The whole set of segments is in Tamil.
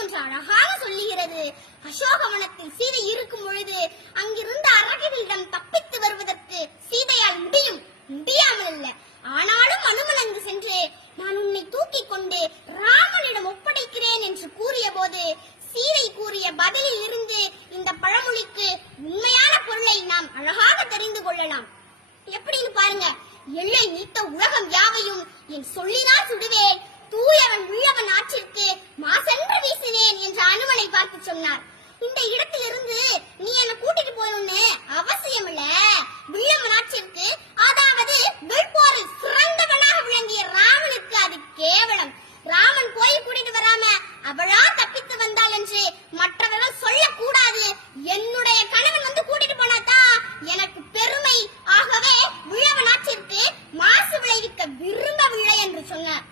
ஒன்று அழகாக சொல்லுகிறது. அசோகவனத்தில் சீதை இருக்கும் பொழுது அங்கிருந்த அரகிகளிடம் தப்பித்து வருவதற்கு சீதையால் முடியாமல் அல்ல. ஆனாலும் அனுமன் அங்கு சென்று நான் உன்னை தூக்கி கொண்டு ராமனிடம் ஒப்படைக்கிறேன் என்று கூறிய போது சீதை கூறிய பதிலில் இருந்து இந்த பழமொழிக்கு உண்மையான பொருளை நாம் அழகாக தெரிந்து கொள்ளலாம். எப்படின்னு பாருங்க. எல்லை நீத்த உலகம் யாவையும் என் சொல்லினால் சுடுவேன், தூயவன் உள்ளவன் ஆற்றிற்கு மாசென்று வீசினேன் என்று அனுமனை பார்த்து சொன்னார். இந்த இடத்திலிருந்து நீ என்ன கூட்டிட்டு போகணும்னு அவசியம் இல்ல. வில்லவன் ஆற்றிற்கு, அதாவது வெள்போரில் சிறந்தவனாக விளங்கிய ராமனுக்கு அது கேவலம். ராமன் போய் கூட்டிட்டு வராம அவளா தப்பித்து வந்தாள் என்று மற்றவர்கள் சொல்லக்கூடாது. என்னுடைய கணவன் வந்து கூட்டிட்டு போனாதான் எனக்கு பெருமை. ஆகவே விழவன் ஆற்றிற்கு மாசு விளைவிக்க விரும்பவில்லை என்று சொன்னார்.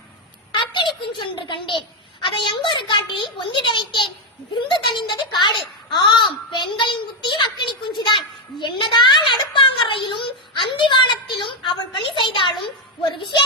அக்கினி குஞ்சொன்று கண்டேன், அதை எங்கொரு காட்டில் பொந்திட வைத்தேன். விருந்து தணிந்தது காடு. ஆம், பெண்களின் புத்தியும் அக்கினி குஞ்சுதான். என்னதான் அடுப்பாங்கரையிலும் அந்திவானத்திலும் அவள் பணி செய்தாலும் ஒரு விஷயம்